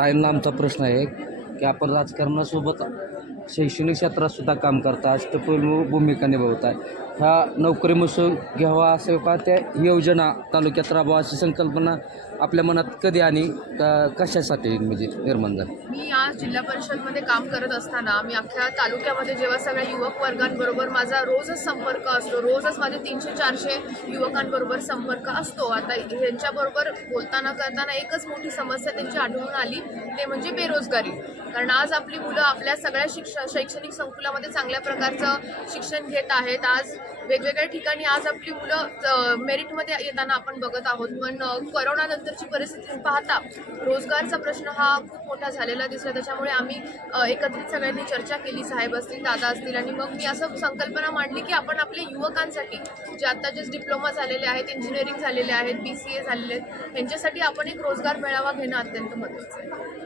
ताईंना आमचा प्रश्न आहे की आपण राजकारणासोबत शैक्षणिक क्षेत्रात सुद्धा काम करतात अष्टपैलू भूमिका निभावतात. ह्या नोकरी मसून घ्यावा असं का त्या योजना तालुक्यात राबवा अशी संकल्पना आपल्या मनात कधी आणि क- कशासाठी म्हणजे निर्माण झाली मी आज जिल्हा परिषदमध्ये काम करत असताना मी अख्ख्या तालुक्यामध्ये जेव्हा सगळ्या युवक वर्गांबरोबर माझा रोजच संपर्क असतो रोजच माझे तीनशे चारशे युवकांबरोबर संपर्क असतो. आता ह्यांच्याबरोबर बोलताना करताना एकच मोठी समस्या त्यांची आढळून आली ते म्हणजे बेरोजगारी. कारण आज आपली मुलं आपल्या सगळ्या शिक्षण शैक्षणिक संकुलामध्ये चांगल्या प्रकारचं शिक्षण घेत आहेत. आज वेगवेगळ्या ठिकाणी आज आपली मुलं मेरिटमध्ये येताना आपण बघत आहोत. पण करोनानंतरची कोरोनानंतरची परिस्थिती पाहता रोजगारचा प्रश्न हा खूप मोठा झालेला दिसला त्याच्यामुळे आम्ही एकत्रित सगळ्यांनी चर्चा केली. साहेब असतील दादा असतील आणि मग मी असं संकल्पना मांडली की आपण आपल्या युवकांसाठी जे आता जे डिप्लोमा झालेले आहेत इंजिनिअरिंग झालेले आहेत बी सी ए झालेले आहेत यांच्यासाठी आपण एक रोजगार मेळावा घेणं अत्यंत महत्त्वाचं आहे.